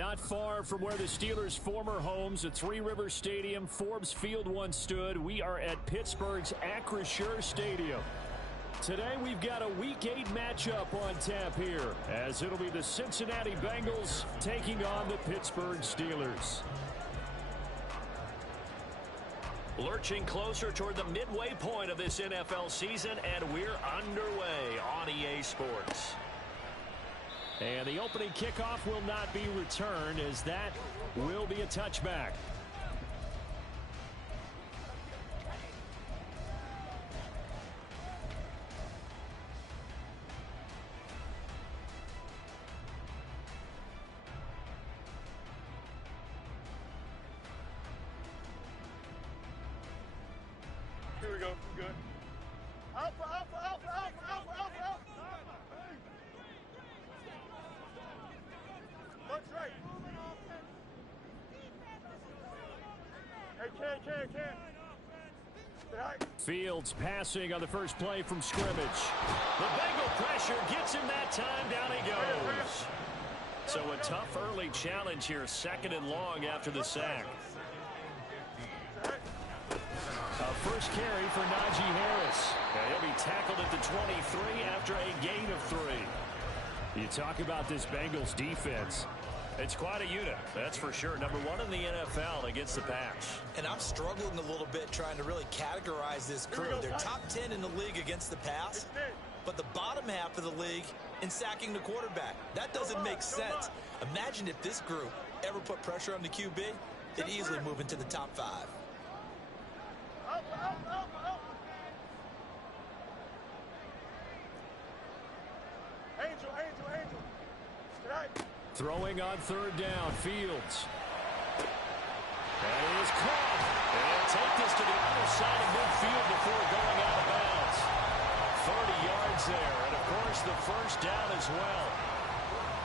Not far from where the Steelers' former homes at Three Rivers Stadium, Forbes Field once stood, we are at Pittsburgh's Acrisure Stadium. Today we've got a Week 8 matchup on tap here, as it'll be the Cincinnati Bengals taking on the Pittsburgh Steelers. Lurching closer toward the midway point of this NFL season, and we're underway on EA Sports. And the opening kickoff will not be returned, as that will be a touchback. Here we go. Good. Alpha, alpha, alpha, alpha, alpha, alpha, alpha. What's right? Hey, Ken. Fields passing on the first play from scrimmage. The Bengal pressure gets him that time. Down he goes. So a tough early challenge here, 2nd and long after the sack. First carry for Najee Harris. And he'll be tackled at the 23 after a gain of 3. You talk about this Bengals defense. It's quite a unit, that's for sure. Number 1 in the NFL against the pass. And I'm struggling a little bit trying to really categorize this crew. They're top 10 in the league against the pass, but the bottom half of the league in sacking the quarterback. That doesn't make sense. Imagine if this group ever put pressure on the QB, they'd easily move into the top 5. Angel. Throwing on 3rd down, Fields. That is caught. And take this to the other side of midfield before going out of bounds. 30 yards there, and of course the first down as well.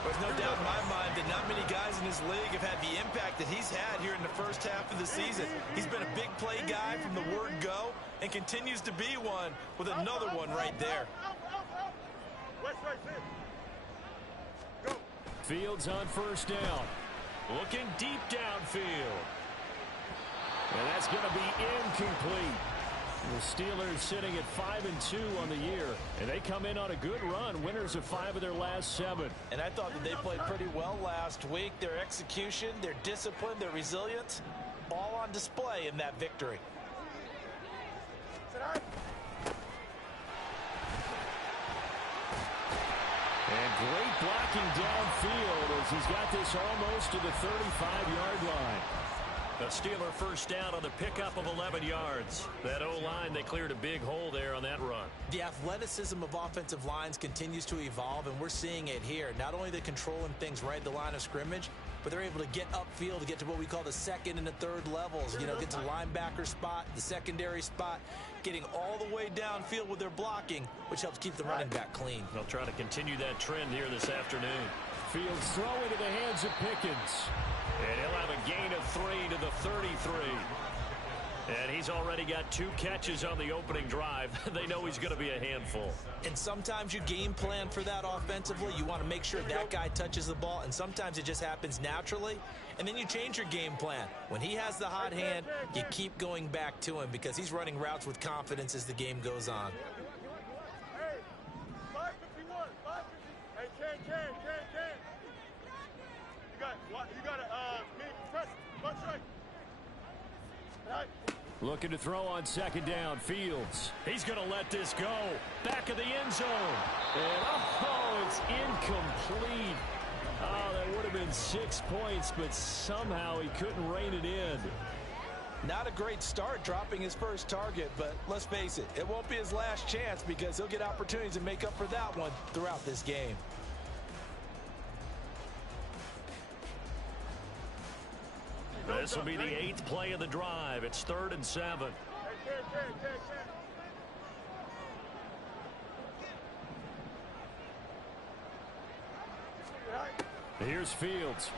There's no doubt in my mind that not many guys in this league have had the impact that he's had here in the first half of the season. He's been a big play guy from the word go and continues to be one with another one right there. West right, go. Fields on 1st down. Looking deep downfield. And that's going to be incomplete. The Steelers sitting at 5-2 on the year, and they come in on a good run, winners of 5 of their last 7. And I thought that they played pretty well last week. Their execution, their discipline, their resilience, all on display in that victory. And great blocking downfield as he's got this almost to the 35-yard line. The Steeler first down on the pickup of 11 yards. That O-line, they cleared a big hole there on that run. The athleticism of offensive lines continues to evolve, and we're seeing it here. Not only the controlling things right at the line of scrimmage, but they're able to get upfield to get to what we call the 2nd and the 3rd levels. You know, get to the linebacker spot, the secondary spot, getting all the way downfield with their blocking, which helps keep the running back clean. They'll try to continue that trend here this afternoon. Fields throw into the hands of Pickens. And he'll have a gain of 3 to the 33. And he's already got 2 catches on the opening drive. They know he's going to be a handful. And sometimes you game plan for that offensively. You want to make sure that guy touches the ball, and sometimes it just happens naturally. And then you change your game plan. When he has the hot hand, you keep going back to him because he's running routes with confidence as the game goes on. Hey, 551, 550. Hey, Ken. You got press. Punch right. Looking to throw on 2nd down, Fields. He's going to let this go. Back of the end zone. And it's incomplete. Oh, that would have been 6 points, but somehow he couldn't rein it in. Not a great start dropping his first target, but let's face it, it won't be his last chance because he'll get opportunities to make up for that one throughout this game. This will be the 8th play of the drive. It's 3rd and 7. Here's Fields.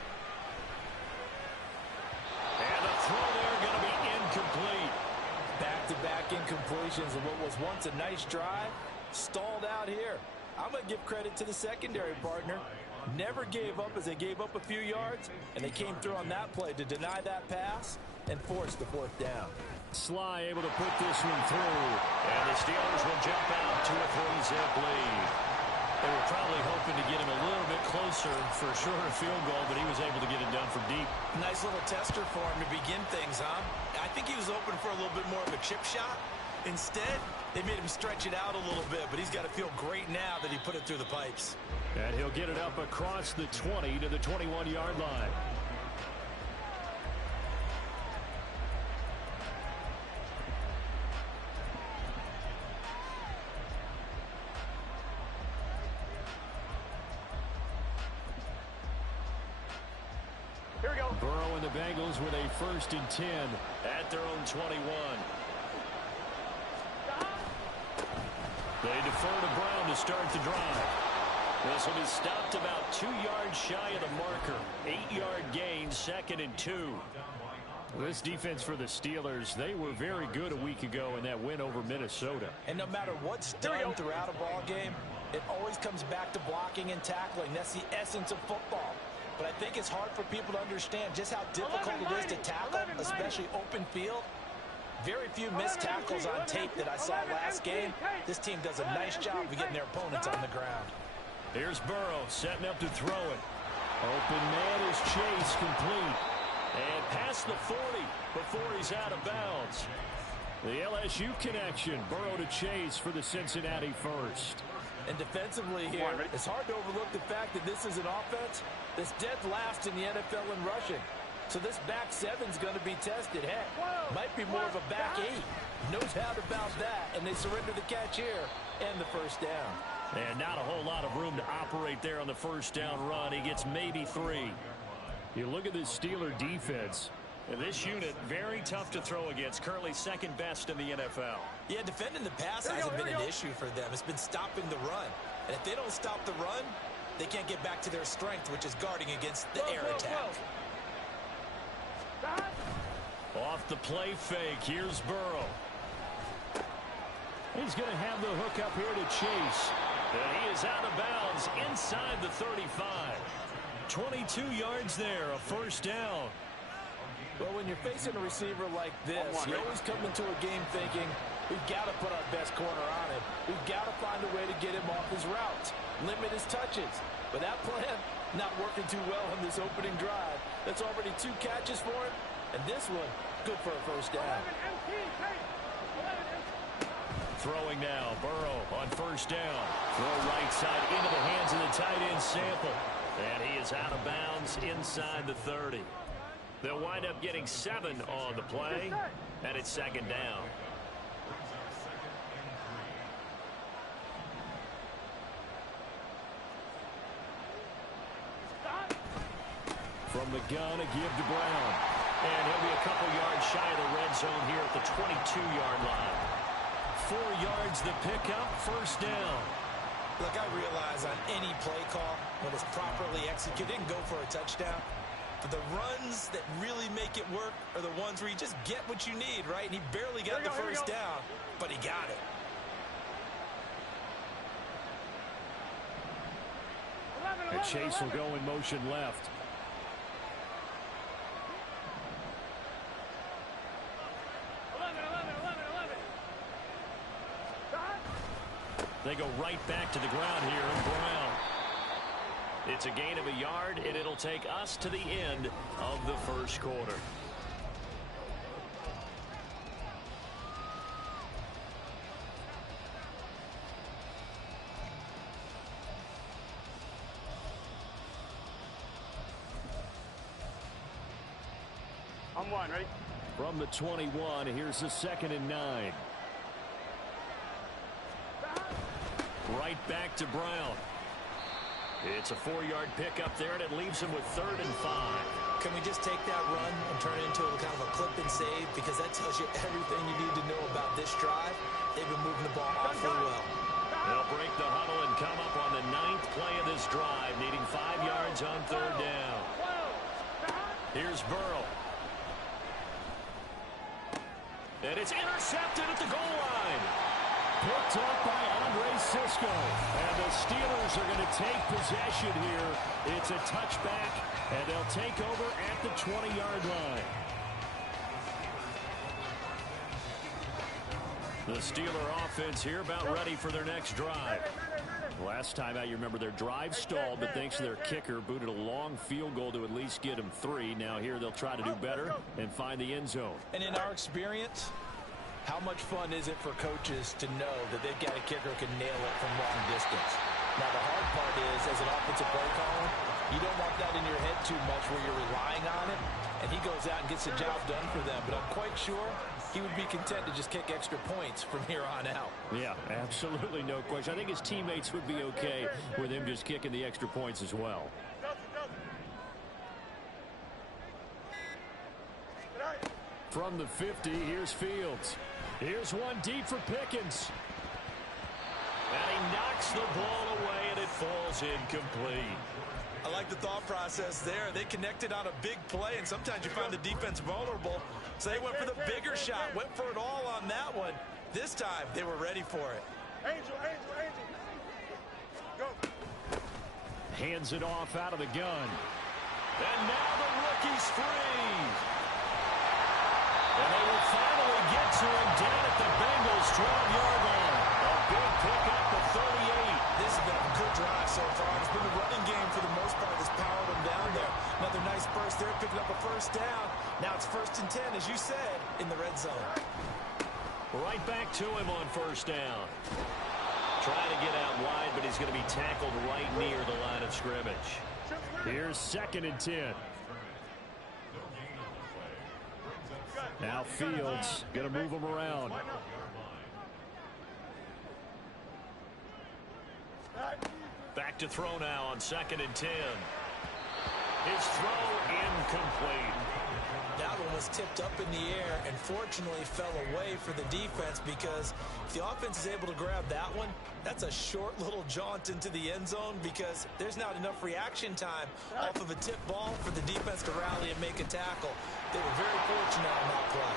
And the throw there going to be incomplete. Back-to-back incompletions of what was once a nice drive, stalled out here. I'm going to give credit to the secondary partner. never gave up as they gave up a few yards, and they came through on that play to deny that pass and force the 4th down. Sly able to put this one through. And the Steelers will jump out to a 3-zip lead. They were probably hoping to get him a little bit closer for a shorter field goal, but he was able to get it done from deep. Nice little tester for him to begin things, huh? I think he was open for a little bit more of a chip shot. Instead, they made him stretch it out a little bit, but he's got to feel great now that he put it through the pipes. And he'll get it up across the 20 to the 21-yard line. Here we go. Burrow and the Bengals with a 1st and 10 At their own 21. They defer to Brown to start the drive. This will be stopped about 2 yards shy of the marker. 8-yard gain, 2nd and 2. This defense for the Steelers, they were very good a week ago in that win over Minnesota. And no matter what's done throughout a ball game, it always comes back to blocking and tackling. That's the essence of football. But I think it's hard for people to understand just how difficult it is to tackle, especially open field. Very few missed tackles on tape that I saw last game. This team does a nice job of getting their opponents on the ground. Here's Burrow setting up to throw it. Open man is Chase, complete. And past the 40 before he's out of bounds. The LSU connection, Burrow to Chase for the Cincinnati 1st. And defensively here, it's hard to overlook the fact that this is an offense that's dead last in the NFL in rushing. So this back 7's going to be tested. Heck, might be more of a back 8. No doubt about that. And they surrender the catch here and the 1st down. And not a whole lot of room to operate there on the 1st down run. He gets maybe 3. You look at this Steeler defense. And this unit, very tough to throw against. Currently 2nd best in the NFL. Yeah, defending the pass hasn't been an issue for them. It's been stopping the run. And if they don't stop the run, they can't get back to their strength, which is guarding against the air attack. Off the play fake, here's Burrow. He's going to have the hook up here to Chase. And he is out of bounds inside the 35. 22 yards there, a 1st down. Well, when you're facing a receiver like this, you always come into a game thinking, we've got to put our best corner on him. We've got to find a way to get him off his routes, limit his touches. But that plan, not working too well on this opening drive. That's already 2 catches for him, and this one, good for a 1st down. Throwing now, Burrow on 1st down. Throw right side into the hands of the tight end Sample. And he is out of bounds inside the 30. They'll wind up getting 7 on the play, and it's 2nd down. From the gun, a give to Brown. And he'll be a couple yards shy of the red zone here at the 22-yard line. 4 yards the pickup, 1st down. Look, I realize on any play call, when it's properly executed, it can go for a touchdown. But the runs that really make it work are the ones where you just get what you need, right? And he barely got the 1st down, but he got it. And Chase will go in motion left. They go right back to the ground here, and Brown. It's a gain of a yard, and it'll take us to the end of the 1st quarter. On 1, ready? From the 21, here's the 2nd and 9. Right back to Brown. It's a 4-yard pickup there, and it leaves him with 3rd and 5. Can we just take that run and turn it into a kind of a clip and save? Because that tells you everything you need to know about this drive. They've been moving the ball awfully well. They'll break the huddle and come up on the 9th play of this drive, needing 5 yards on 3rd down. Here's Burrow. And it's intercepted at the goal line. picked up by Andre Cisco. And the Steelers are going to take possession here. It's a touchback, and they'll take over at the 20-yard line. The Steeler offense here about ready for their next drive. Last time out, you remember their drive stalled, but thanks to their kicker, booted a long field goal to at least get them 3. Now here they'll try to do better and find the end zone. And in our experience, how much fun is it for coaches to know that they've got a kicker who can nail it from long distance? Now, the hard part is, as an offensive play caller, you don't want that in your head too much where you're relying on it, and he goes out and gets the job done for them. But I'm quite sure he would be content to just kick extra points from here on out. Yeah, absolutely no question. I think his teammates would be okay with him just kicking the extra points as well. From the 50, here's Fields. Here's one deep for Pickens. And he knocks the ball away, and it falls incomplete. I like the thought process there. They connected on a big play, and sometimes you find the defense vulnerable. So they went for the bigger shot, went for it all on that one. This time, they were ready for it. Angel. Go. Hands it off out of the gun. And now the rookie's free. And they will finally get to him down at the Bengals' 12-yard line. A big pickup of 38. This has been a good drive so far. It's been the running game for the most part that's powered them down there. Another nice burst there, picking up a first down. Now it's 1st and 10, as you said, in the red zone. Right back to him on first down. Trying to get out wide, but he's going to be tackled right near the line of scrimmage. Here's 2nd and 10. Now Fields going to move him around. Back to throw now on 2nd and 10. His throw incomplete. That one was tipped up in the air and fortunately fell away for the defense, because if the offense is able to grab that one, that's a short little jaunt into the end zone, because there's not enough reaction time off of a tip ball for the defense to rally and make a tackle. They were very fortunate on that play.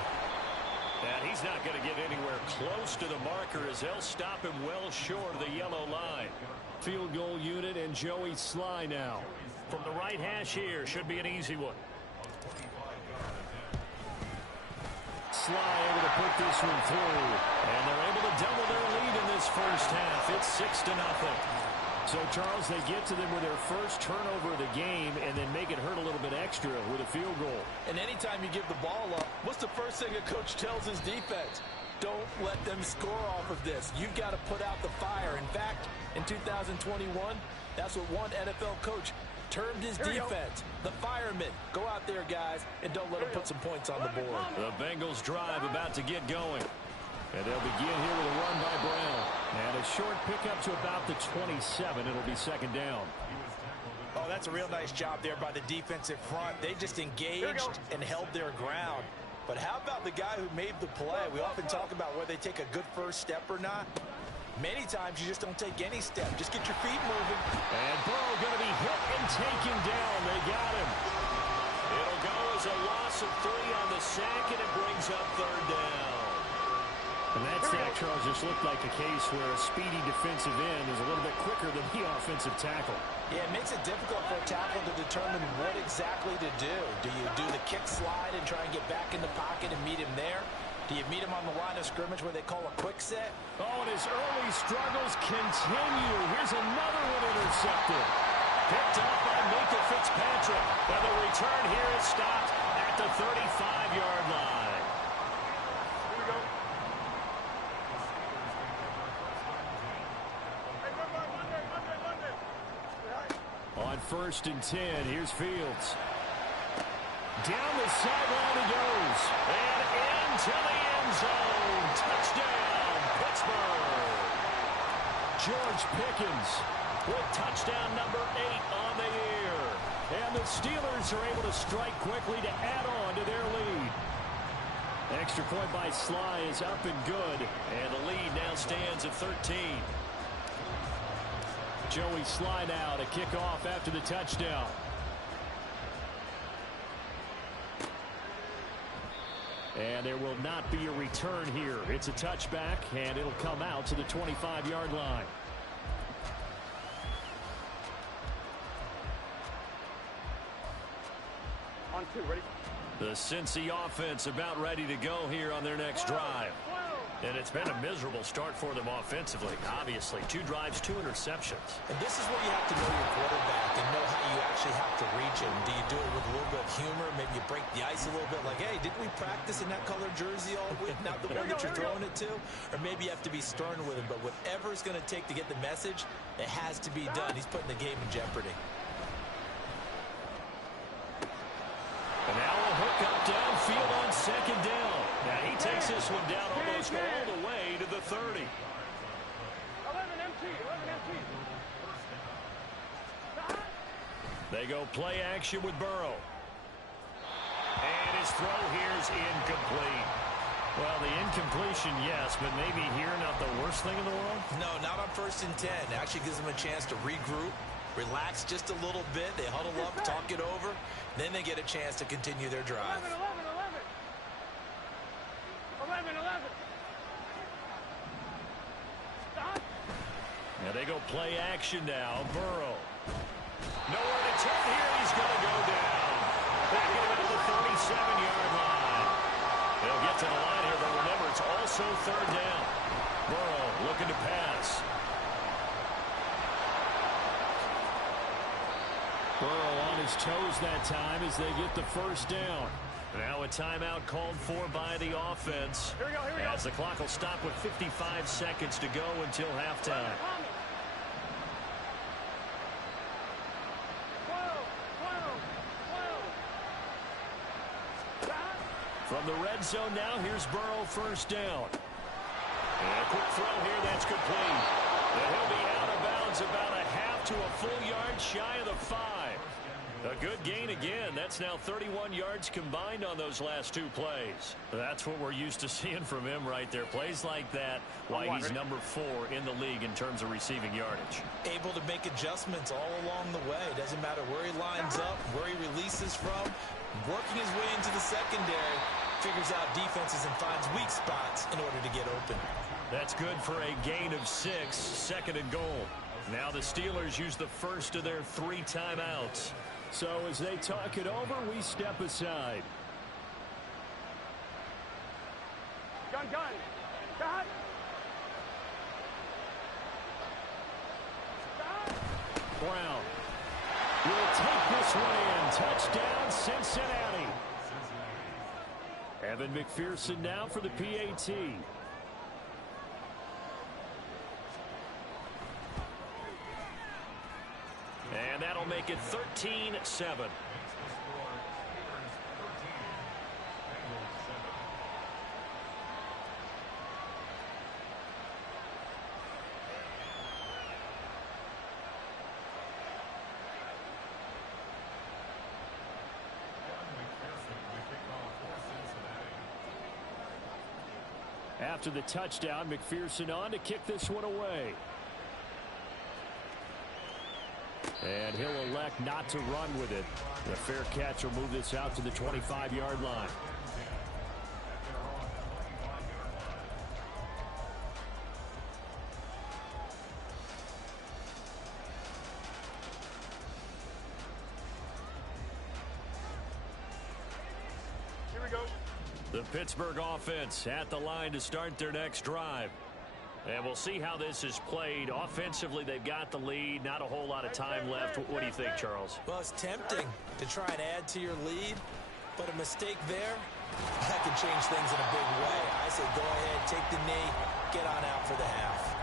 And he's not going to get anywhere close to the marker, as they'll stop him well short of the yellow line. Field goal unit and Joey Sly now. From the right hash here, should be an easy one. Sly able to put this one through. And they're able to double their lead in this first half. It's 6-0. So, Charles, they get to them with their first turnover of the game and then make it hurt a little bit extra with a field goal. And anytime you give the ball up, what's the first thing a coach tells his defense? Don't let them score off of this. You've got to put out the fire. In fact, in 2021, that's what one NFL coach termed his defense, the firemen. Go out there, guys, and don't let them put some points on the board. The Bengals drive about to get going. And they'll begin here with a run by Brown. And a short pickup to about the 27. It'll be 2nd down. Oh, that's a real nice job there by the defensive front. They just engaged and held their ground. But how about the guy who made the play? We often talk about whether they take a good first step or not. Many times you just don't take any step. Just get your feet moving. And Burrow going to be hit and taken down. They got him. It'll go as a loss of 3 on the sack, and it brings up 3rd down. And that sack, Charles, just looked like a case where a speedy defensive end is a little bit quicker than the offensive tackle. Yeah, it makes it difficult for a tackle to determine what exactly to do. Do you do the kick slide and try and get back in the pocket and meet him there? Do you meet him on the line of scrimmage where they call a quick set? Oh, and his early struggles continue. Here's another one intercepted. Picked up by Minkah Fitzpatrick. And the return here is stopped at the 35-yard line. On 1st and 10, here's Fields. Down the sideline he goes. And into the end zone. Touchdown, Pittsburgh. George Pickens With touchdown number 8 on the year. And the Steelers are able to strike quickly to add on to their lead. Extra point by Sly is up and good. And the lead now stands at 13. Joey Sly now to kick off after the touchdown. And there will not be a return here. It's a touchback, and it'll come out to the 25-yard line. On two, ready? The Cincy offense about ready to go here on their next drive. And it's been a miserable start for them offensively. Obviously, 2 drives, 2 interceptions. And this is where you have to know your quarterback and know how you actually have to reach him. Do you do it with a little bit of humor? Maybe you break the ice a little bit like, hey, didn't we practice in that colored jersey all week? Not the one that you're throwing it to? Or maybe you have to be stern with him. But whatever it's going to take to get the message, it has to be done. He's putting the game in jeopardy. And now a hook up downfield on second down. Now he takes this one down almost all the way to the 30. 11 MT, 11 MT. They go play action with Burrow. And his throw here is incomplete. Well, the incompletion, yes, but maybe here not the worst thing in the world? No, not on 1st and 10. It actually gives them a chance to regroup, relax just a little bit. They huddle up, talk it over. Then they get a chance to continue their drive. 11, 11, 11. 11, 11. Stop. Now they go play action now. Burrow. Nowhere to turn here. He's going to go down. Back at the 37-yard line. They'll get to the line here, but remember, it's also 3rd down. Burrow looking to pass. Burrow on his toes that time as they get the 1st down. Now a timeout called for by the offense. Here we go, here we go. As the clock will stop with 55 seconds to go until halftime. 12, 12, 12. From the red zone now, here's Burrow 1st down. And a quick throw here, that's complete. And he'll be out of bounds about a half to a full yard shy of the 5. A good gain again. That's now 31 yards combined on those last 2 plays. That's what we're used to seeing from him right there. Plays like that, why he's number 4 in the league in terms of receiving yardage. Able to make adjustments all along the way. Doesn't matter where he lines up, where he releases from. Working his way into the secondary, figures out defenses and finds weak spots in order to get open. That's good for a gain of 6, 2nd and goal. Now the Steelers use the first of their 3 timeouts. So as they talk it over, we step aside. Gun. Got. Brown will take this one in. Touchdown, Cincinnati. Evan McPherson now for the PAT. And that'll make it 13-7. After the touchdown, McPherson on to kick this one away. And he'll elect not to run with it. The fair catch will move this out to the 25-yard line. Here we go. The Pittsburgh offense at the line to start their next drive. And we'll see how this is played. Offensively, they've got the lead. Not a whole lot of time left. What do you think, Charles? Well, it's tempting to try and add to your lead, but a mistake there, that can change things in a big way. I say go ahead, take the knee, get on out for the half.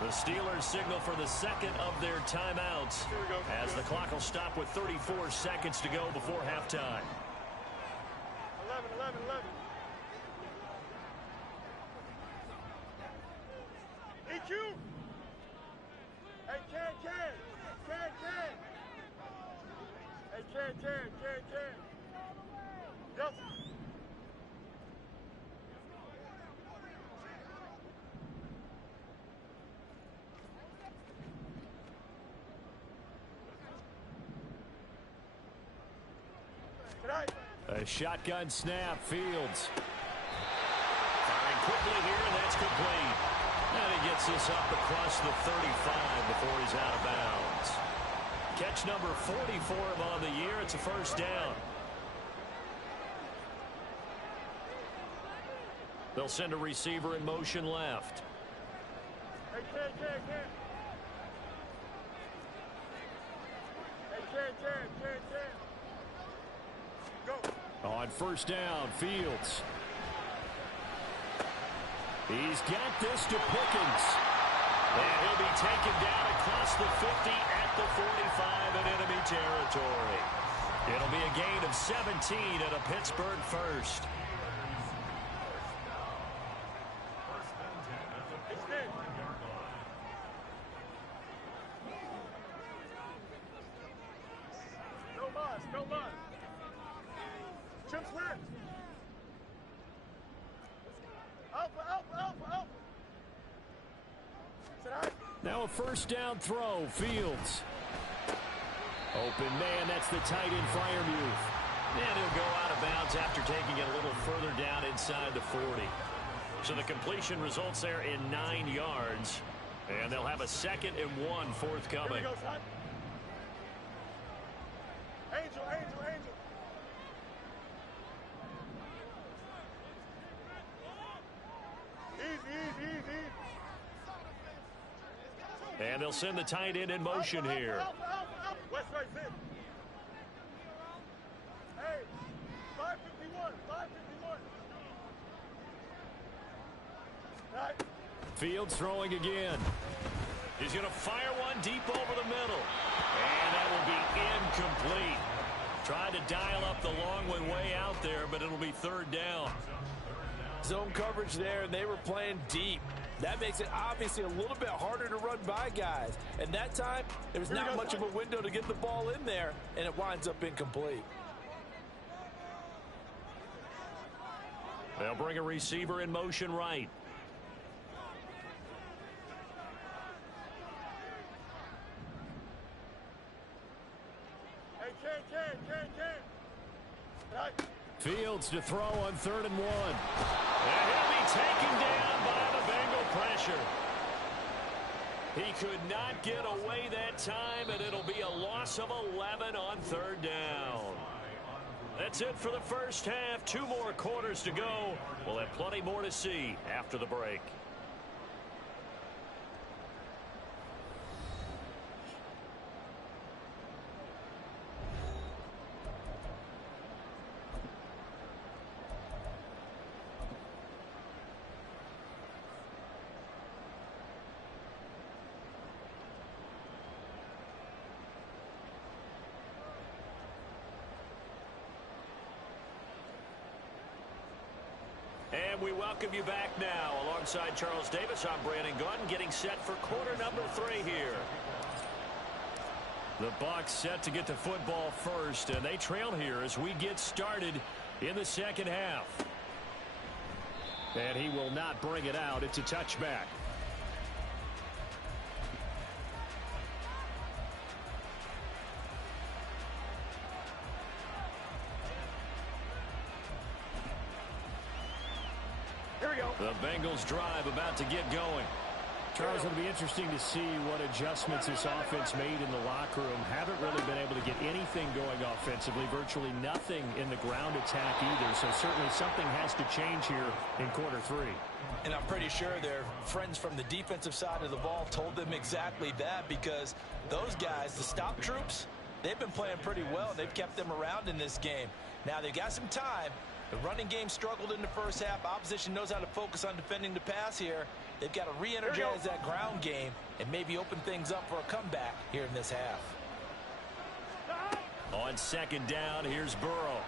The Steelers signal for the 2nd of their timeouts as the clock will stop with 34 seconds to go before halftime. 11. EQ. Hey, Ken. Hey, Ken. Yes. Good night. A shotgun snap, Fields. Firing quickly here, and that's complete. And he gets this up across the 35 before he's out of bounds. Catch number 40 for him on the year. It's a first down. They'll send a receiver in motion left. Hey, Ken. Hey, Ken. Go. On first down, Fields. He's got this to Pickens. And he'll be taken down across the 50 at the 45 in enemy territory. It'll be a gain of 17 at a Pittsburgh first. No loss. Chips left. Alpha. Now a first down throw, Fields. Open man, that's the tight end Freiermuth. And he'll go out of bounds after taking it a little further down inside the 40. So the completion results there in 9 yards. And they'll have a 2nd and 1 forthcoming. Here we go, son. Angel. Easy. And they'll send the tight end in motion here. West right, sit. Hey, 551. Right. Fields throwing again. He's going to fire one deep over the middle. And that will be incomplete. Tried to dial up the long one way out there, but it'll be 3rd down. Zone coverage there, and they were playing deep. That makes it obviously a little bit harder to run by guys. And that time, there was not much of a window to get the ball in there, and it winds up incomplete. They'll bring a receiver in motion right. Hey, Ken. Right. Fields to throw on 3rd and 1. And he'll be taken down by the Bengal pressure. He could not get away that time, and it'll be a loss of 11 on 3rd down. That's it for the first half. 2 more quarters to go. We'll have plenty more to see after the break. And we welcome you back now. Alongside Charles Davis, I'm Brandon Gunn, getting set for quarter number 3 here. The Bucs set to get the football first, and they trail here as we get started in the second half. And he will not bring it out. It's a touchback. The Bengals drive about to get going. Charles, it'll be interesting to see what adjustments this offense made in the locker room. Haven't really been able to get anything going offensively. Virtually nothing in the ground attack either. So certainly something has to change here in quarter 3. And I'm pretty sure their friends from the defensive side of the ball told them exactly that, because those guys, the stop troops, they've been playing pretty well. They've kept them around in this game. Now they've got some time. The running game struggled in the first half. Opposition knows how to focus on defending the pass here. They've got to re-energize that ground game and maybe open things up for a comeback here in this half. On 2nd down, here's Burrow.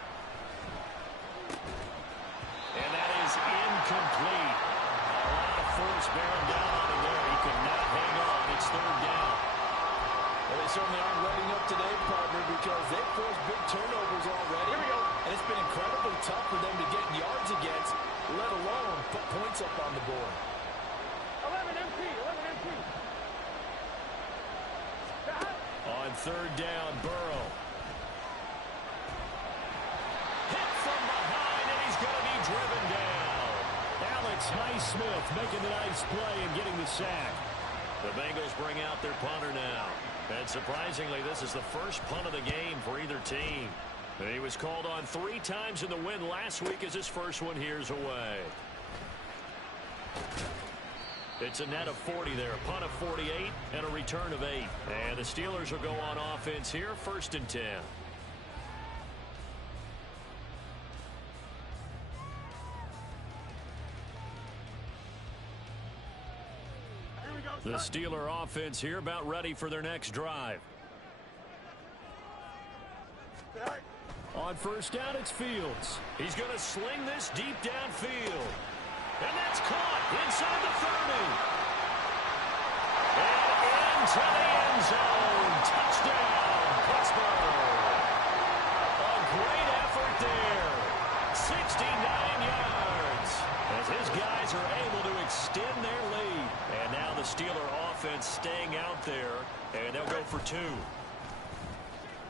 And that is incomplete. A lot of force bearing down on him there. He could not hang on. It's 3rd down. Well, they certainly aren't letting up today, partner, because they've forced big turnovers already. Here we go. And it's been incredibly tough for them to get yards against, let alone put points up on the board. 11 MP. On 3rd down, Burrow. Hit driven down. Alex Highsmith making the nice play and getting the sack. The Bengals bring out their punter now. And surprisingly, this is the first punt of the game for either team. He was called on 3 times in the win last week as his first one here's away. It's a net of 40 there, a punt of 48 and a return of 8. And the Steelers will go on offense here, 1st and 10. The Steeler offense here about ready for their next drive. On first down, it's Fields. He's going to sling this deep downfield. And that's caught inside the 30. And into the end zone. Touchdown, Pittsburgh. A great effort there. 69 yards. As his guys are able to extend their lead. And now the Steeler offense staying out there. And they'll go for 2.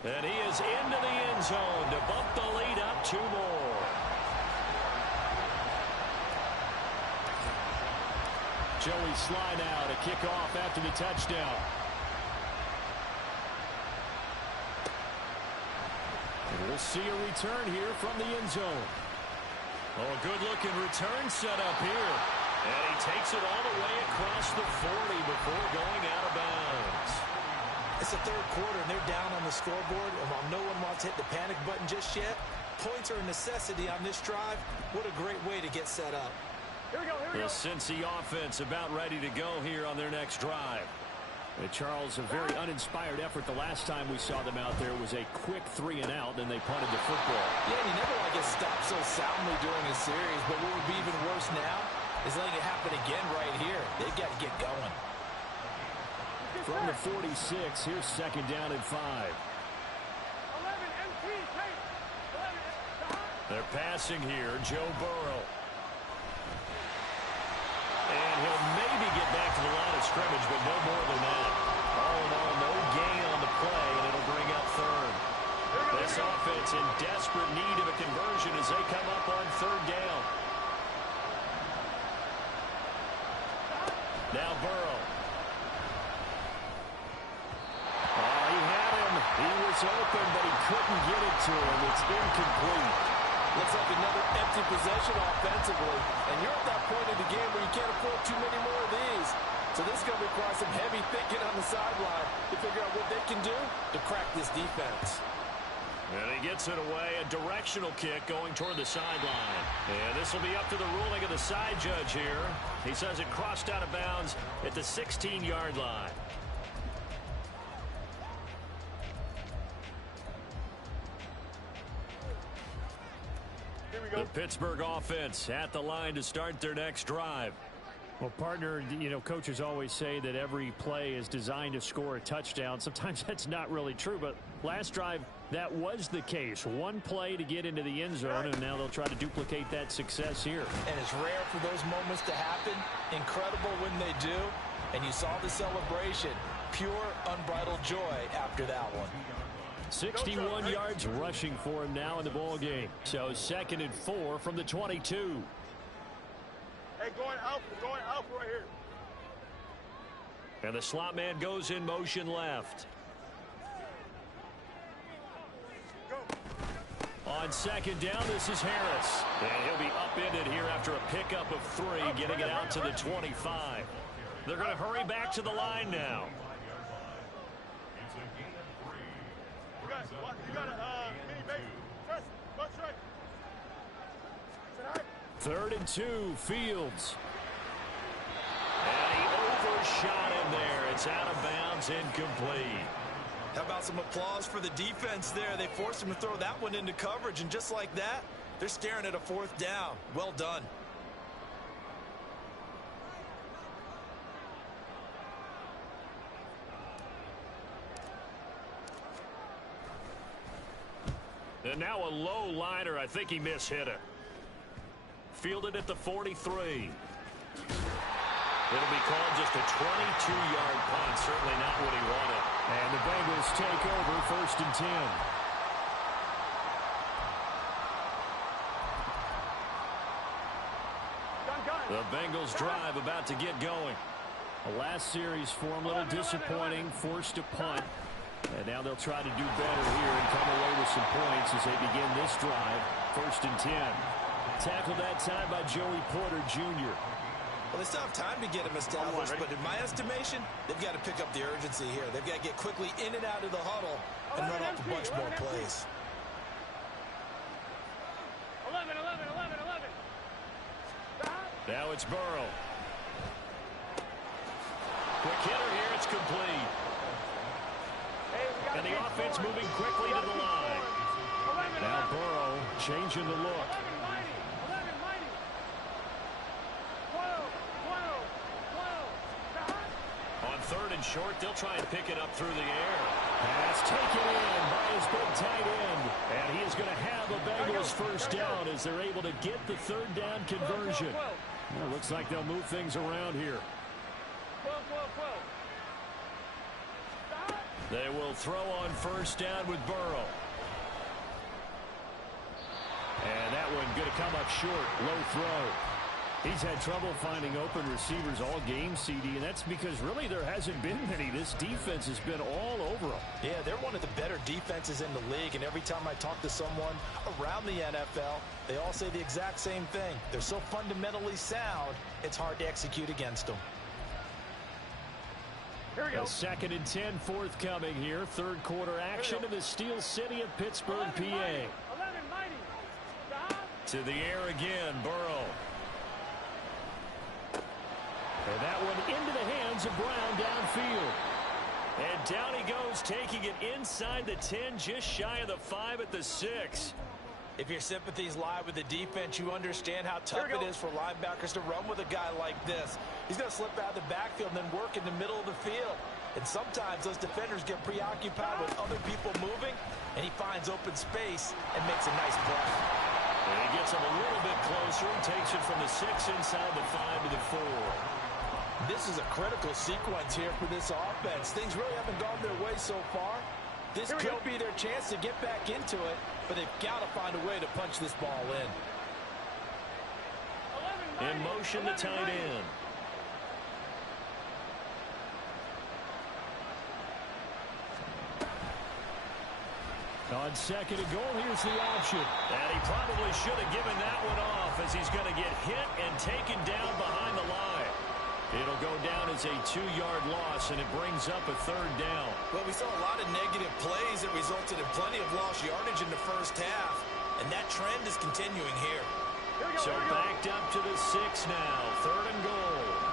And he is into the end zone to bump the lead up 2 more. Joey Sly now to kick off after the touchdown. And we'll see a return here from the end zone. Oh, a good-looking return set up here. And he takes it all the way across the 40 before going out of bounds. It's the 3rd quarter, and they're down on the scoreboard. And while no one wants to hit the panic button just yet, points are a necessity on this drive. What a great way to get set up. Here we go, here we The go. Cincy offense about ready to go here on their next drive. Charles, a very uninspired effort. The last time we saw them out there was a quick 3 and out, then they punted the football. Yeah, and you never want to get stopped so soundly during a series, but what would be even worse now is letting it happen again right here. They've got to get going. From the 46, here's 2nd down and 5. 11, MT, take. 11. They're passing here, Joe Burrow. And he'll maybe get back to the line of scrimmage, but no more than that. All in all, no gain on the play, and it'll bring up 3rd. This offense in desperate need of a conversion as they come up on 3rd down. Now Burrow. He had him. He was open, but he couldn't get it to him. It's incomplete. Looks like another empty possession offensively. And you're at that point in the game where you can't afford too many more of these. So this is going to require some heavy thinking on the sideline to figure out what they can do to crack this defense. And he gets it away, a directional kick going toward the sideline. And this will be up to the ruling of the side judge here. He says it crossed out of bounds at the 16-yard line. The Pittsburgh offense at the line to start their next drive. Well, partner, coaches always say that every play is designed to score a touchdown. Sometimes that's not really true, but last drive, that was the case. 1 play to get into the end zone, and now they'll try to duplicate that success here. And it's rare for those moments to happen. Incredible when they do. And you saw the celebration. Pure, unbridled joy after that one. 61 yards rushing for him now in the ball game. So 2nd and 4 from the 22. Hey, going out right here. And the slot man goes in motion left. Go. On 2nd down, this is Harris. And he'll be upended here after a pickup of 3, getting it out to the 25. They're going to hurry back to the line now. You got a mini base. Trust. Watch right. 3rd and 2, Fields. And he overshot him there. It's out of bounds, incomplete. How about some applause for the defense there? They forced him to throw that one into coverage, and just like that, they're staring at a 4th down. Well done. And now a low liner. I think he mishit it. Fielded at the 43. It'll be called just a 22-yard punt. Certainly not what he wanted. And the Bengals take over 1st and 10. The Bengals drive about to get going. The last series for them, a little disappointing, forced to punt. And now they'll try to do better here and come away with some points as they begin this drive. 1st and 10. Tackled that time by Joey Porter Jr. Well, they still have time to get him established, but in my estimation, they've got to pick up the urgency here. They've got to get quickly in and out of the huddle and run off a bunch more plays. 11. Now it's Burrow. Quick hitter here. It's complete. And the offense moving quickly to the line. Now Burrow changing the look. 3rd and short, they'll try and pick it up through the air. Pass taken in by his big tight end. And he is going to have a Bengals 1st down as they're able to get the 3rd down conversion. Well, looks like they'll move things around here. They will throw on 1st down with Burrow. And that one going to come up short. Low throw. He's had trouble finding open receivers all game, CD, and that's because really there hasn't been many. This defense has been all over them. Yeah, they're one of the better defenses in the league, and every time I talk to someone around the NFL, they all say the exact same thing. They're so fundamentally sound, it's hard to execute against them. Here we go. 2nd and 10 forthcoming here. 3rd quarter action in the Steel City of Pittsburgh, PA. 11, to the air again, Burrow. And that one into the hands of Brown downfield. And down he goes, taking it inside the 10, just shy of the 5 at the 6. If your sympathies lie with the defense, you understand how tough it is for linebackers to run with a guy like this. He's going to slip out of the backfield and then work in the middle of the field. And sometimes those defenders get preoccupied with other people moving, and he finds open space and makes a nice play. And he gets him a little bit closer and takes it from the 6 inside the 5 to the 4. This is a critical sequence here for this offense. Things really haven't gone their way so far. This could be their chance to get back into it, but they've got to find a way to punch this ball in. In motion, the tight end. On 2nd and goal, here's the option. And he probably should have given that one off as he's going to get hit and taken down behind the line. It'll go down as a 2-yard loss, and it brings up a 3rd down. Well, we saw a lot of negative plays that resulted in plenty of lost yardage in the 1st half, and that trend is continuing here. So backed up to the 6 now, 3rd and goal.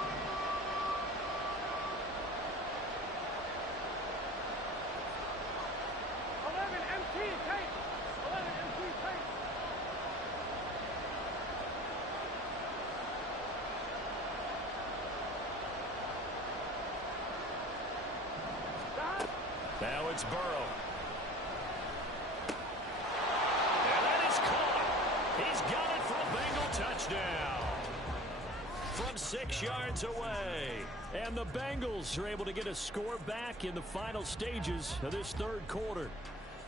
Now it's Burrow. And that is caught. He's got it for a Bengal touchdown. From 6 yards away. And the Bengals are able to get a score back in the final stages of this 3rd quarter.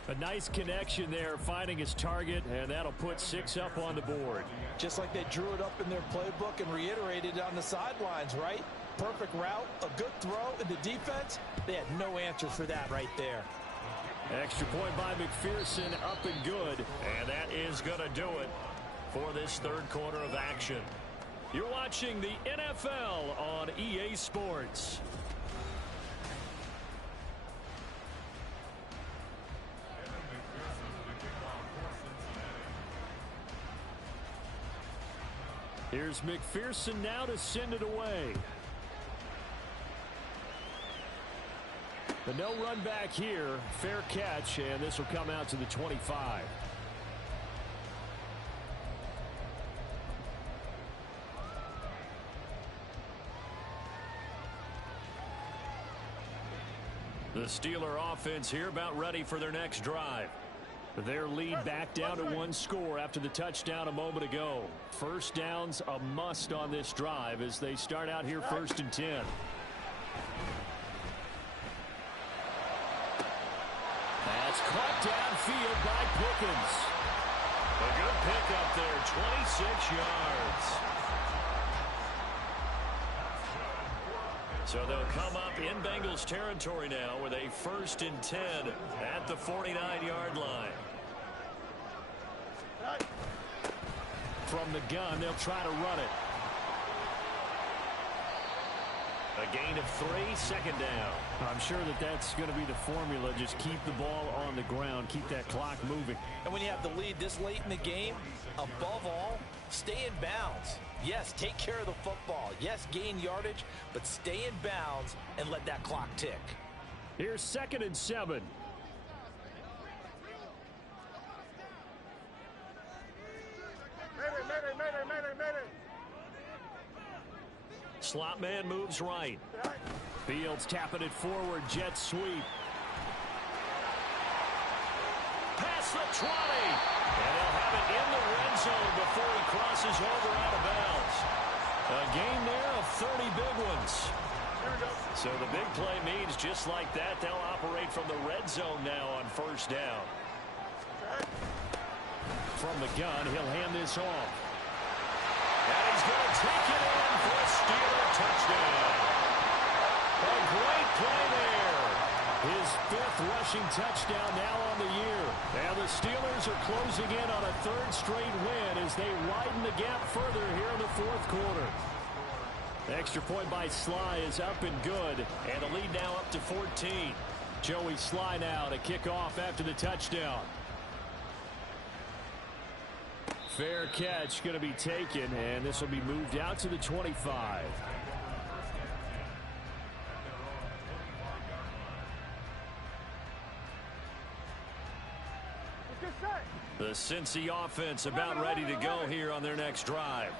A nice connection there, finding his target, and that'll put 6 up on the board. Just like they drew it up in their playbook and reiterated on the sidelines, right? Perfect route, a good throw, and the defense, they had no answer for that right there. Extra point by McPherson, up and good. And that is going to do it for this 3rd quarter of action. You're watching the NFL on EA Sports. Here's McPherson now to send it away. The no run back here, fair catch, and this will come out to the 25. The Steeler offense here about ready for their next drive. Their lead back down to 1 score after the touchdown a moment ago. 1st down's a must on this drive as they start out here 1st and 10. That's caught downfield by Pickens. A good pickup there, 26 yards. So they'll come up in Bengals territory now with a 1st and 10 at the 49-yard line. From the gun, they'll try to run it. A gain of 3, 2nd down. I'm sure that that's going to be the formula. Just keep the ball on the ground. Keep that clock moving. And when you have the lead this late in the game, above all, stay in bounds. Yes, take care of the football. Yes, gain yardage, but stay in bounds and let that clock tick. Here's 2nd and 7. Slot man moves right. Fields tapping it forward. Jet sweep. Past the 20. And they'll have it in the red zone before he crosses over out of bounds. A gain there of 30 big ones. So the big play means just like that, they'll operate from the red zone now on 1st down. From the gun, he'll hand this off. And he's going to take it in for a Steeler touchdown. A great play there. His 5th rushing touchdown now on the year. And the Steelers are closing in on a 3rd straight win as they widen the gap further here in the 4th quarter. Extra point by Sly is up and good. And the lead now up to 14. Joey Sly now to kick off after the touchdown. Fair catch going to be taken, and this will be moved out to the 25. The Cincy offense about ready to go here on their next drive.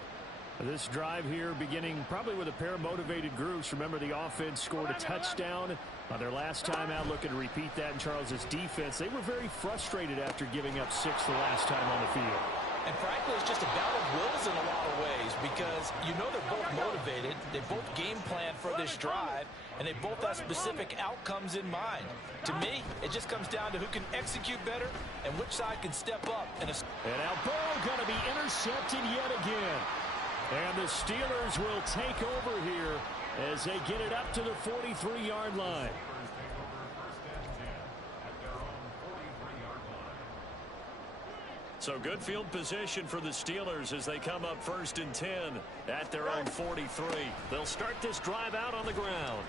This drive here beginning probably with a pair of motivated groups. Remember, the offense scored a touchdown on their last time out, looking to repeat that in Charles's defense. They were very frustrated after giving up 6 the last time on the field. And frankly, it's just a battle of wills in a lot of ways because you know they're both motivated, they both game plan for this drive, and they both have specific outcomes in mind. To me, it just comes down to who can execute better and which side can step up. And now Burrow going to be intercepted yet again. And the Steelers will take over here as they get it up to the 43-yard line. So good field position for the Steelers as they come up 1st and 10 at their own 43. They'll start this drive out on the ground.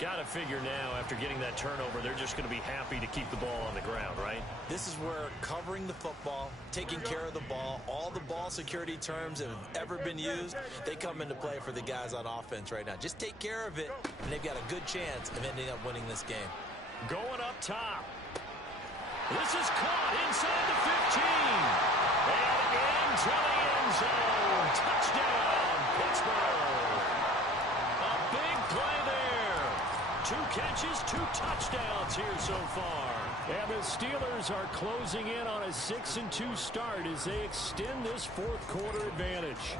Got to figure now, after getting that turnover, they're just going to be happy to keep the ball on the ground, right? This is where covering the football, taking care of the ball, all the ball security terms that have ever been used, they come into play for the guys on offense right now. Just take care of it, and they've got a good chance of ending up winning this game. Going up top. This is caught inside the 15. And into the end zone. Touchdown, Pittsburgh. A big play there. 2 catches, 2 touchdowns here so far. And the Steelers are closing in on a 6-2 start as they extend this 4th quarter advantage.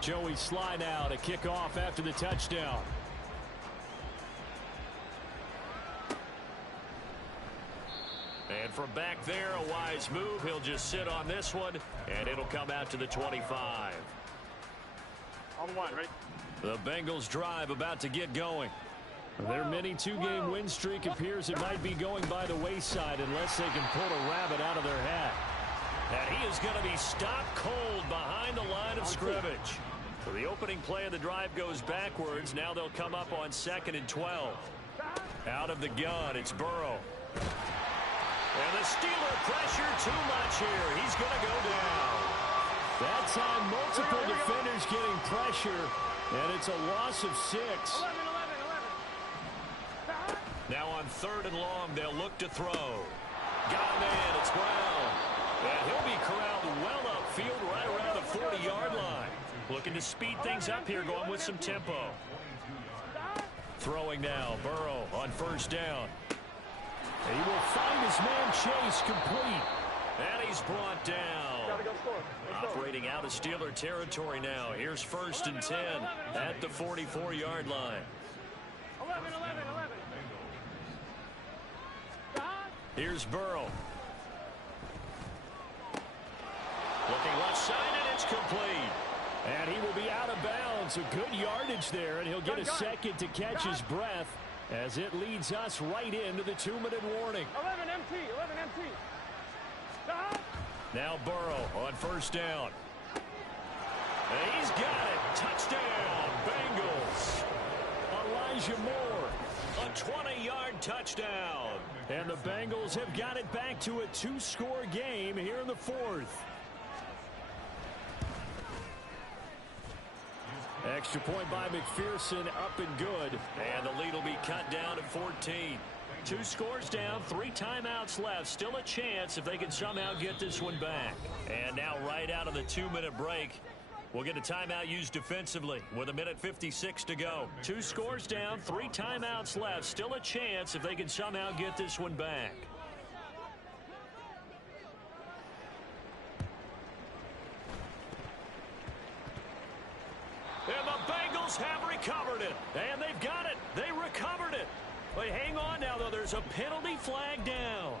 Joey Sly now to kick off after the touchdown. And from back there, a wise move. He'll just sit on this one, and it'll come out to the 25. On the line, ready? The Bengals drive about to get going. Their mini 2-game win streak appears it might be going by the wayside unless they can pull a rabbit out of their hat. And he is going to be stopped cold behind the line of scrimmage. So the opening play of the drive goes backwards. Now they'll come up on 2nd and 12. Out of the gun, it's Burrow. And the Steeler pressure too much here. He's going to go down. That time, multiple defenders getting pressure, and it's a loss of 6. 11. Now on 3rd and long, they'll look to throw. Got him in. It's Brown. And he'll be corralled well upfield right around the 40-yard line. Looking to speed things up here, going with some tempo. Throwing now, Burrow on 1st down. He will find his man Chase complete. And he's brought down. Operating out of Steeler territory now. Here's 1st and 10 at the 44-yard line. 11. Here's Burrow. Looking left side, and it's complete. And he will be out of bounds. A good yardage there, and he'll get a second to catch his breath as it leads us right into the 2-minute warning. 11 MT, 11 MT. Now Burrow on first down. And he's got it. Touchdown, Bengals. Elijah Moore, a 20-yard touchdown. And the Bengals have got it back to a 2-score game here in the fourth. Extra point by McPherson, up and good. And the lead will be cut down to 14. 2 scores down, 3 timeouts left. Still a chance if they can somehow get this one back. And now right out of the 2-minute break, we'll get a timeout used defensively with 1:56 to go. 2 scores down, 3 timeouts left. Still a chance if they can somehow get this one back. And the Bengals have recovered it. And they've got it. They recovered it. But hang on now, though. There's a penalty flag down.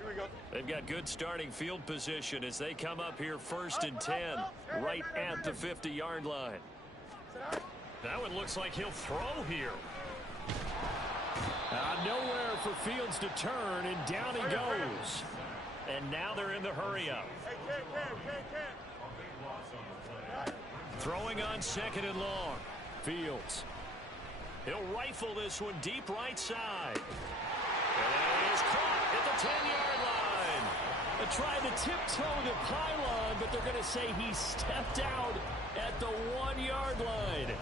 Here we go. They've got good starting field position as they come up here 1st and 10 right at the 50-yard line. That one looks like he'll throw here. Nowhere for Fields to turn, and down he goes. And now they're in the hurry-up. Hey, Ken. Throwing on 2nd and long. Fields. He'll rifle this one deep right side. And he's caught at the 10-yard line. They tried to tiptoe the pylon, but they're going to say he stepped out at the 1-yard line.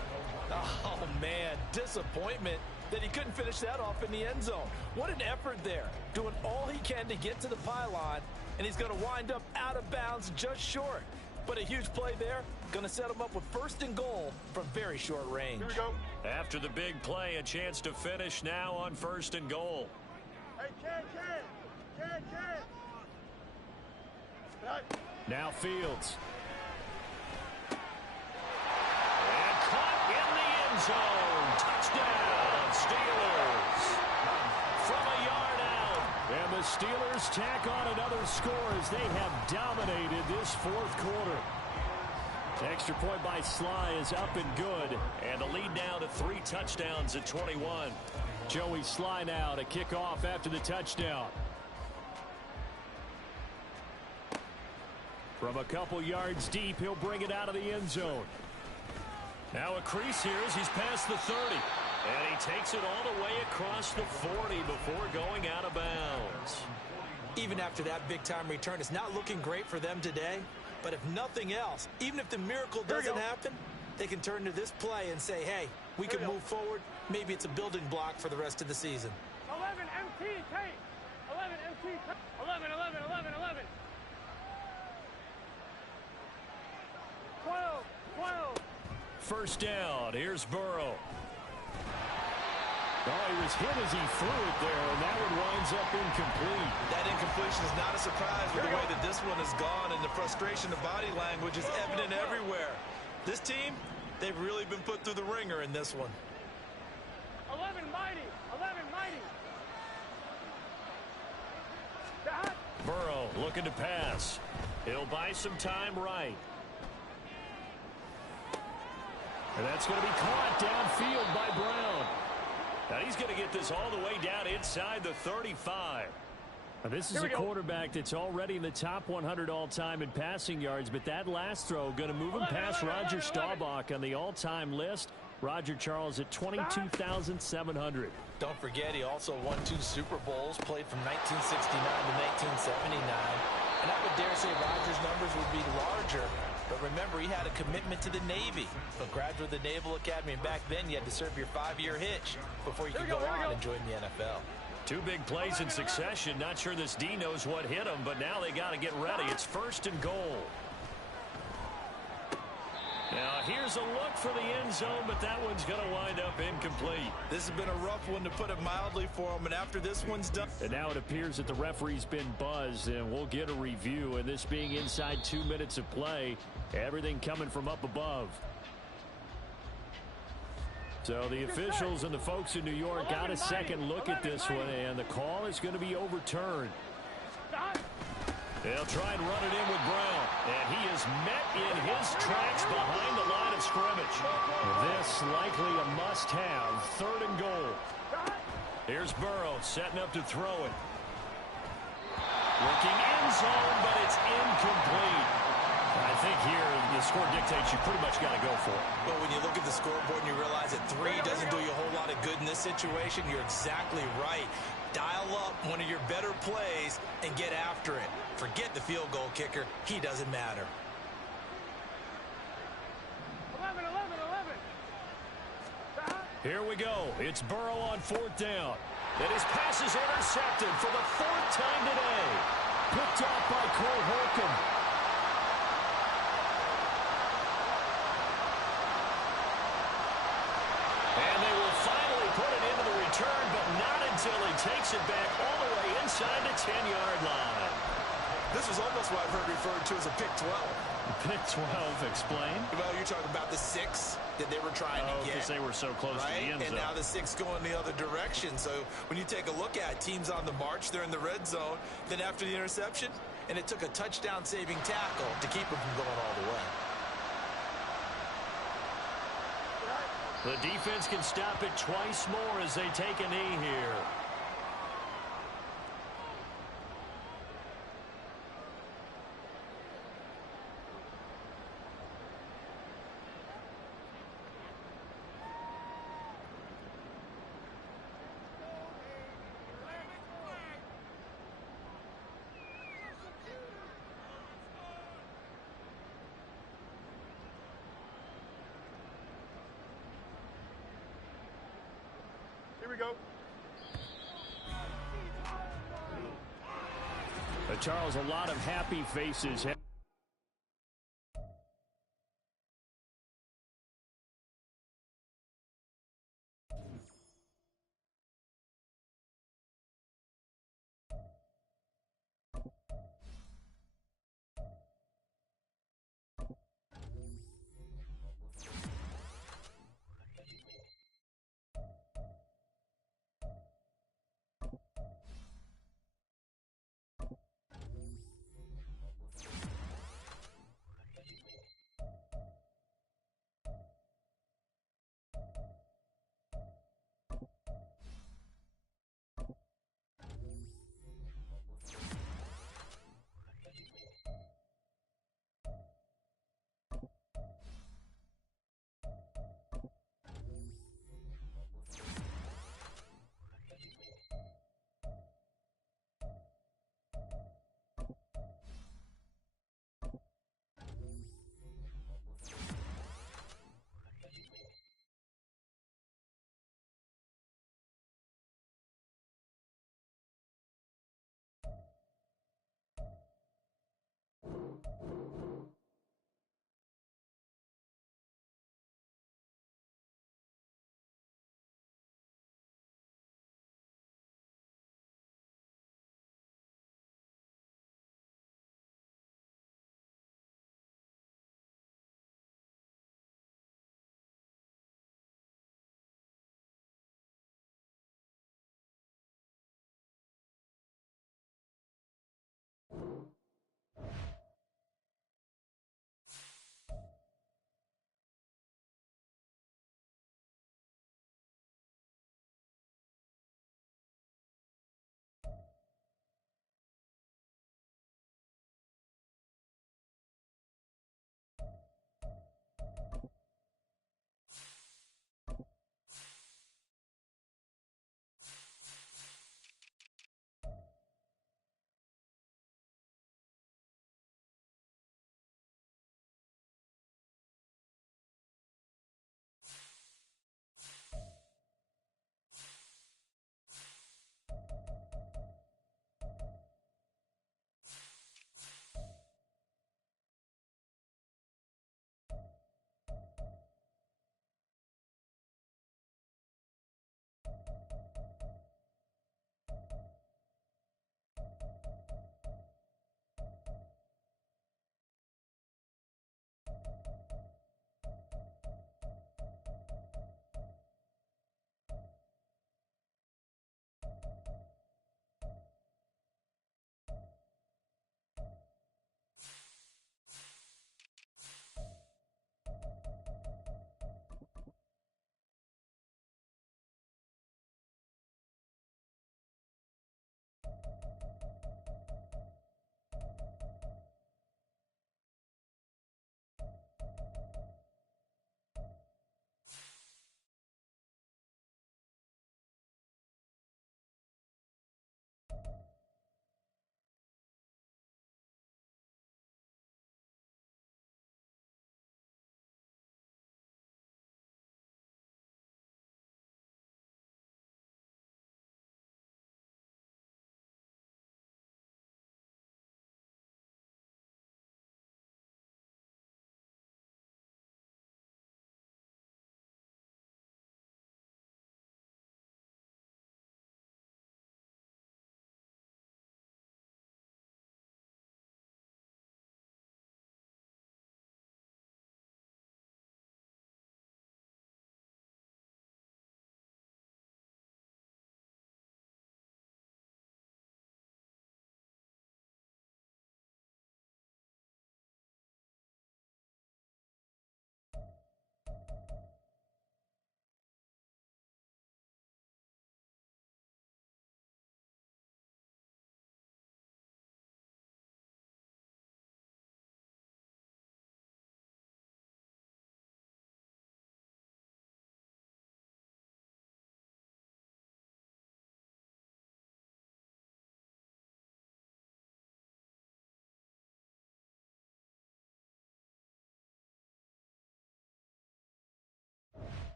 Oh, man, disappointment that he couldn't finish that off in the end zone. What an effort there, doing all he can to get to the pylon, and he's going to wind up out of bounds just short. But a huge play there, going to set him up with 1st and goal from very short range. Here we go. After the big play, a chance to finish now on 1st and goal. Hey, Ken. Now Fields. And caught in the end zone. Touchdown, Steelers. From a yard out. And the Steelers tack on another score as they have dominated this 4th quarter. Extra point by Sly is up and good. And the lead now to 3 touchdowns at 21. Joey Sly now to kick off after the touchdown. From a couple yards deep, he'll bring it out of the end zone. Now a crease here as he's past the 30. And he takes it all the way across the 40 before going out of bounds. Even after that big-time return, it's not looking great for them today. But if nothing else, even if the miracle doesn't happen, they can turn to this play and say, hey, we can move forward. Maybe it's a building block for the rest of the season. 11 MT, Tate. 11 MT, 11. 12. First down. Here's Burrow. Oh, he was hit as he threw it there, and that one winds up incomplete. That incompletion is not a surprise with the way that this one has gone, and the frustration of body language is evident everywhere. This team, they've really been put through the ringer in this one. 11 mighty. Burrow looking to pass. He'll buy some time right. And that's going to be caught downfield by Brown. Now he's going to get this all the way down inside the 35. Now this is a quarterback that's already in the top 100 all-time in passing yards, but that last throw going to move him past Roger Staubach on the all-time list. Roger Charles at 22,700. Don't forget, he also won 2 Super Bowls, played from 1969 to 1979. And I would dare say Roger's numbers would be larger. But remember, he had a commitment to the Navy, a graduate of the Naval Academy. And back then, you had to serve your 5-year hitch before you could go on and join the NFL. 2 big plays in succession. Not sure this D knows what hit him, but now they got to get ready. It's 1st and goal. Now here's a look for the end zone, but that one's going to wind up incomplete. This has been a rough one, to put it mildly, for him, and after this one's done. And now it appears that the referee's been buzzed, and we'll get a review. And this being inside 2 minutes of play, everything coming from up above. So the officials and the folks in New York got a second look at this one, and the call is going to be overturned. They'll try and run it in with Brown, and he is met in his tracks behind the line of scrimmage. This likely a must-have, 3rd and goal. Here's Burrow setting up to throw it. Looking end zone, but it's incomplete. I think here the score dictates you pretty much got to go for it. Well, when you look at the scoreboard and you realize that 3 doesn't do you a whole lot of good in this situation, you're exactly right. Dial up one of your better plays and get after it. Forget the field goal kicker. He doesn't matter. 11. Here we go. It's Burrow on 4th down. And his pass is intercepted for the 4th time today. Picked off by Cole Holcomb. And they will finally put it into the return, but not until he takes it back all the way inside the 10-yard line. This was almost what I've heard referred to as a pick 12. Pick 12, explain. Well, you're talking about the 6 that they were trying to get. Because they were so close to the end zone. And now the 6 going the other direction. So when you take a look at teams on the march, they're in the red zone. Then after the interception, and it took a touchdown-saving tackle to keep them from going all the way. The defense can stop it twice more as they take a knee here. Here we go. Charles, a lot of happy faces.